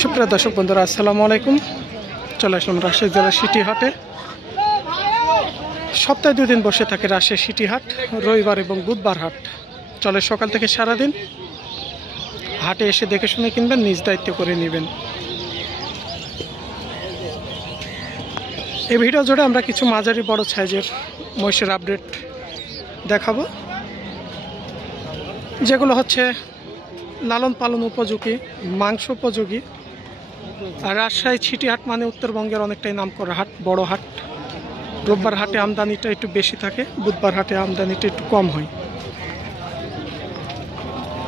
সুপ্রিয় দর্শক বন্ধুরা, আসসালামু আলাইকুম। চলে আসলাম রাজশাহী জেলার সিটি হাটে। সপ্তাহে 2 দিন বসে থাকে রাজশাহী সিটি হাট, রবিবার এবং বুধবার হাট চলে সকাল থেকে সারাদিন। হাটে এসে দেখে শুনে কিনবেন, নিজ দায়িত্ব করে নেবেন। এই ভিডিও জুড়ে আমরা কিছু মাঝারি বড় সাইজের মহিষের আপডেট দেখাবো, যেগুলো হচ্ছে লালন পালন উপযোগী, মাংস উপযোগী। আর রাজশাহী সিটি হাট মানে উত্তরবঙ্গের অনেকটাই নাম করা হাট, বড় হাট। রোববার হাটে আমদানিটা একটু বেশি থাকে, বুধবার হাটে আমদানিটা একটু কম হয়।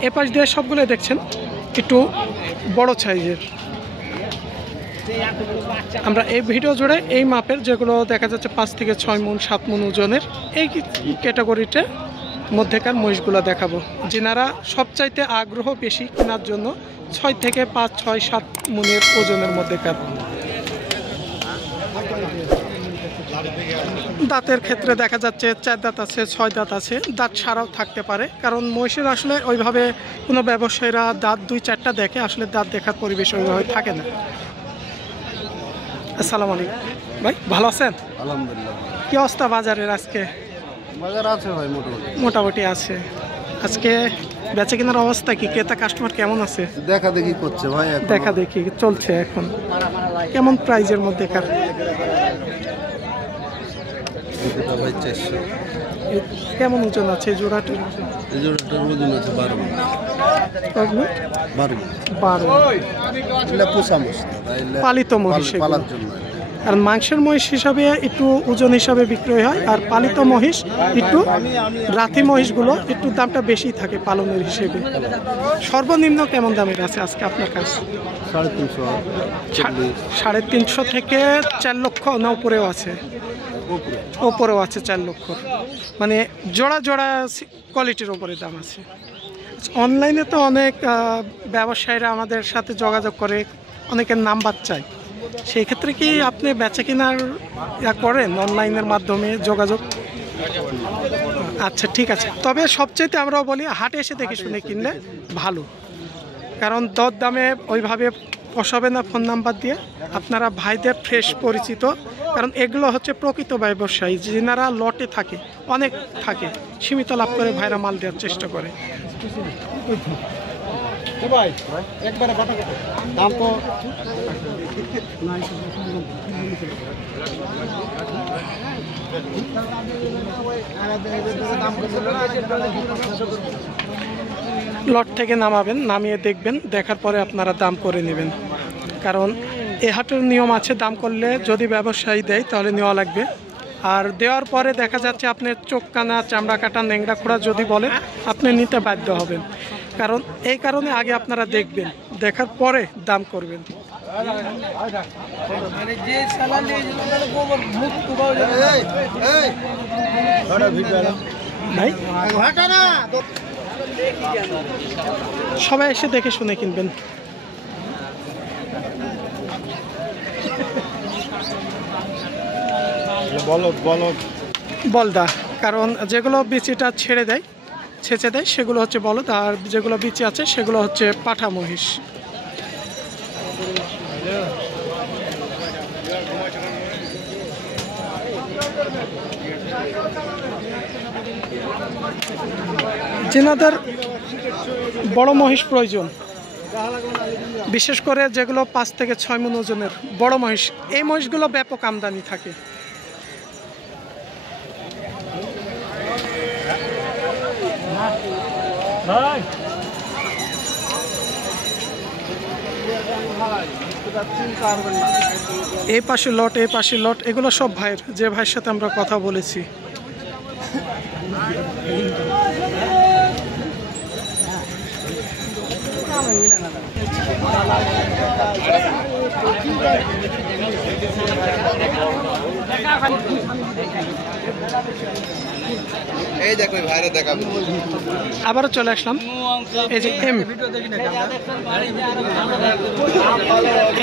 এ পাশ দিয়ে সবগুলো দেখছেন একটু বড় সাইজের। আমরা এই ভিডিও জুড়ে এই মাপের, যেগুলো দেখা যাচ্ছে 5 থেকে 6 মণ 7 মণ ওজনের, এই ক্যাটাগরিতে মধ্যেকার মহিষগুলো দেখাবো। যেনারা সবচাইতে আগ্রহ বেশি কেনার জন্য 6 থেকে 5, 6, 7 মণের ওজনের মধ্যেকার। দাঁতের ক্ষেত্রে দেখা যাচ্ছে 4 দাঁত আছে, 6 দাঁত আছে, দাঁত সারাও থাকতে পারে। কারণ মহিষের আসলে ওইভাবে কোনো ব্যবসায়ীরা দাঁত 2-4টা দেখে, আসলে দাঁত দেখার পরিবেশ ওইভাবে থাকে না। আসসালামু আলাইকুম ভাই, ভালো আছেন? আলহামদুলিল্লাহ। কি অবস্থা বাজারের আজকে? বাজার আছে ভাই, মোটামুটি আছে। আজকে বেচা কেনার অবস্থা কি? ক্রেতা কাস্টমার কেমন আছে? দেখা দেখি করছে ভাই, দেখা দেখি চলছে এখন। কেমন প্রাইজের মধ্যে কার? ভাই 400। কেমন ওজন আছে এই জোড়াটা? এই জোড়াটার ওজন আছে 12 মণ। 12 পালিত মহিষ, পালার জন্য। আর মাংসের মহিষ হিসাবে একটু ওজন হিসাবে বিক্রয় হয়, আর পালিত মহিষ একটু রাতি মহিষগুলো একটু দামটা বেশি থাকে পালনের হিসেবে। সর্বনিম্ন কেমন দামের আছে আজকে আপনার কাছে? 350 থেকে 4 লক্ষ না উপরেও আছে? ওপরেও আছে 4 লক্ষ। মানে জোড়া জোড়া কোয়ালিটির ওপরে দাম আছে। অনলাইনে তো অনেক ব্যবসায়ীরা আমাদের সাথে যোগাযোগ করে, অনেকের নাম্বার চাই। সেই ক্ষেত্রে কি আপনি বেচা কেনার করেন অনলাইনের মাধ্যমে যোগাযোগ? আচ্ছা, ঠিক আছে। তবে সবচাইতে আমরাও বলি হাটে এসে দেখে শুনে কিনলে ভালো, কারণ দর দামে ওইভাবে পোষাবে না ফোন নাম্বার দিয়ে। আপনারা ভাইদের ফ্রেশ পরিচিত, কারণ এগুলো হচ্ছে প্রকৃত ব্যবসায়ী, যেনারা লটে থাকে, অনেক থাকে, সীমিত লাভ করে ভাইরা মাল দেওয়ার চেষ্টা করে। লট থেকে নামাবেন, নামিয়ে দেখবেন, দেখার পরে আপনারা দাম করে নেবেন। কারণ এ হাটের নিয়ম আছে, দাম করলে যদি ব্যবসায়ী দেয় তাহলে নেওয়া লাগবে। আর দেওয়ার পরে দেখা যাচ্ছে আপনার চোখ কানা, চামড়া কাটা, ন্যাংরা খোড়া যদি বলে, আপনি নিতে বাধ্য হবেন। কারণ এই কারণে আগে আপনারা দেখবেন, দেখার পরে দাম করবেন। ভাই সবাই এসে দেখে শুনে কিনবেন। বলদা, কারণ যেগুলো বিচিটা ছেড়ে দেয়, ছেঁচে দেয়, সেগুলো হচ্ছে বলদ। আর যেগুলো বিচি আছে সেগুলো হচ্ছে পাঠা মহিষ। যেনাদের বড় মহিষ প্রয়োজন, বিশেষ করে যেগুলো 5 থেকে 6 মণ ওজনের বড় মহিষ, এই মহিষগুলো ব্যাপক আমদানি থাকে। এই পাশে লট, এই পাশে লট, এগুলো সব ভাইয়ের, যে ভাইয়ের সাথে আমরা কথা বলেছি। এই দেখো ভাইরে দেখাবো। আবারও চলে আসলাম, এই যে এম।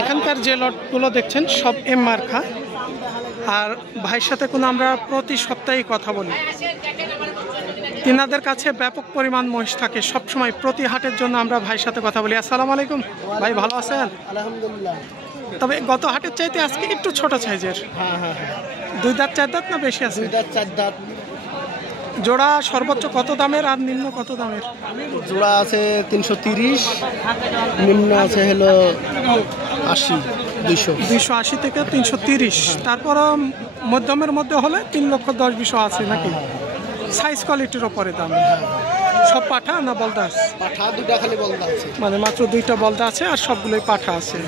এখানকার যে লটগুলো দেখছেন সব এম মার্কা। আর ভাইয়ের সাথে কোনো আমরা প্রতি সপ্তাহে কথা বলি। তিনাদের কাছে ব্যাপক পরিমাণ মহিষ থাকে সবসময়। প্রতি হাটের জন্য আমরা ভাইয়ের সাথে কথা বলি। আসসালামু আলাইকুম ভাই, ভালো আছেন? আলহামদুলিল্লাহ। তবে গত হাটের চাইতে আজকে একটু ছোট সাইজের। হ্যাঁ, 2 দাঁত 4 দাঁত না বেশি আছে? 2 দাঁত 4 দাঁত। জোড়া সর্বোচ্চ কত দামের আর নিম্ন কত দামের? জোড়া আছে 330, নিম্ন আছে হলো 80, 280 থেকে 330। তারপর মধ্যমের মধ্যে হলে 3,10,20 আছে নাকি? সাইজ কোয়ালিটির ওপরে দাম। সব পাঠা না বলদা আছে? পাঠা 2টা খালি বলদা আছে, মানে মাত্র 2টা বলদা আছে আর সবগুলোই পাঠা আছে।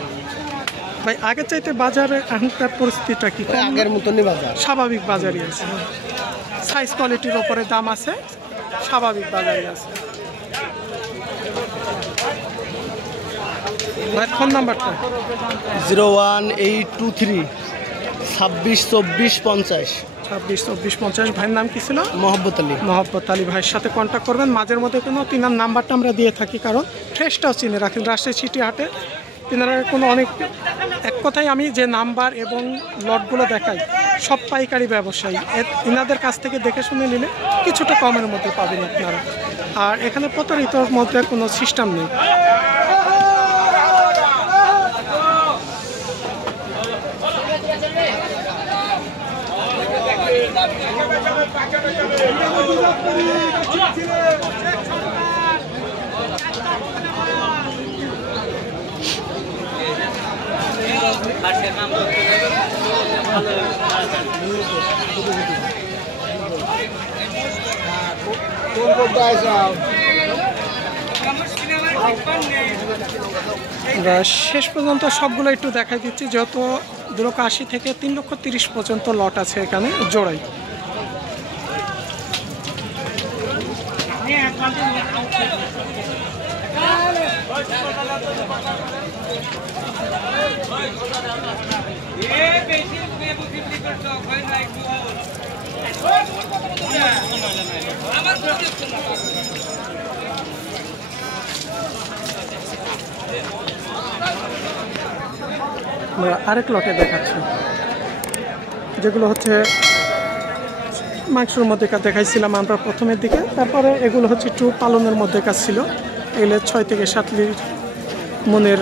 ভাই আগের চাইতে বাজারে এখনকার পরিস্থিতিটা কি? আগের মতনই বাজার, স্বাভাবিক বাজারই আছে। সাইজ কোয়ালিটির ওপরে দাম আছে, স্বাভাবিক বাজারই আছে। ভাই ফোন নাম্বারটা? 01823 26 24 50। 26 24 50। ভাইয়ের নাম কি ছিল? মোহাম্মদ আলী। মোহাম্মদ আলী ভাইয়ের সাথে কন্ট্যাক্ট করবেন। মাঝের মধ্যে কোনো তিনার নাম্বারটা আমরা দিয়ে থাকি, কারণ ফ্রেশটাও চিনে রাখেন। রাজশাহী সিটি হাটে তিনারা কোনো অনেক, এক কথায় আমি যে নাম্বার এবং লটগুলো দেখাই সব পাইকারি ব্যবসায়ী। ইনাদের কাছ থেকে দেখে শুনে নিলে কিছুটা কমের মধ্যে পাবেন আপনারা। আর এখানে প্রতারিতর মধ্যে কোনো সিস্টেম নেই। শেষ পর্যন্ত সবগুলো একটু দেখাই দিচ্ছি, যেহেতু 280 থেকে 3,30,000 পর্যন্ত লট আছে এখানে জোড়াই। আরেক লটে দেখাচ্ছি, যেগুলো হচ্ছে মাংসের মধ্যেকার দেখাইছিলাম আমরা প্রথমের দিকে। তারপরে এগুলো হচ্ছে একটু পালনের মধ্যেকার ছিল। এগুলো 6 থেকে 7 মনের।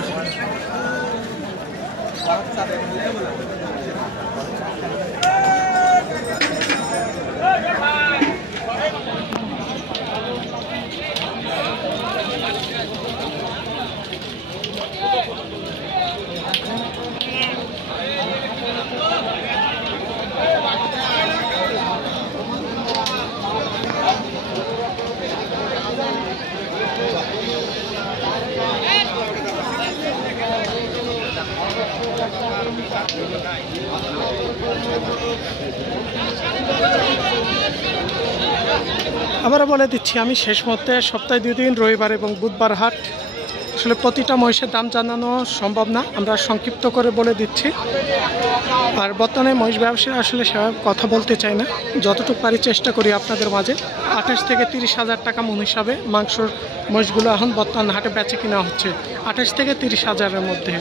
আবারও বলে দিচ্ছি, আমি শেষ মুহূর্তে সপ্তাহে 2 দিন, রবিবার এবং বুধবার হাট। আসলে প্রতিটা মহিষের দাম জানানো সম্ভব না, আমরা সংক্ষিপ্ত করে বলে দিচ্ছি। আর বর্তমানে মহিষ ব্যবসায়ী আসলে সেভাবে কথা বলতে চাই না, যতটুকু পারি চেষ্টা করি আপনাদের মাঝে। 28 থেকে 30,000 টাকা মন হিসাবে মাংসর মহিষগুলো এখন বর্তমান হাটে বেচে কিনা হচ্ছে 28 থেকে 30,000-এর মধ্যে।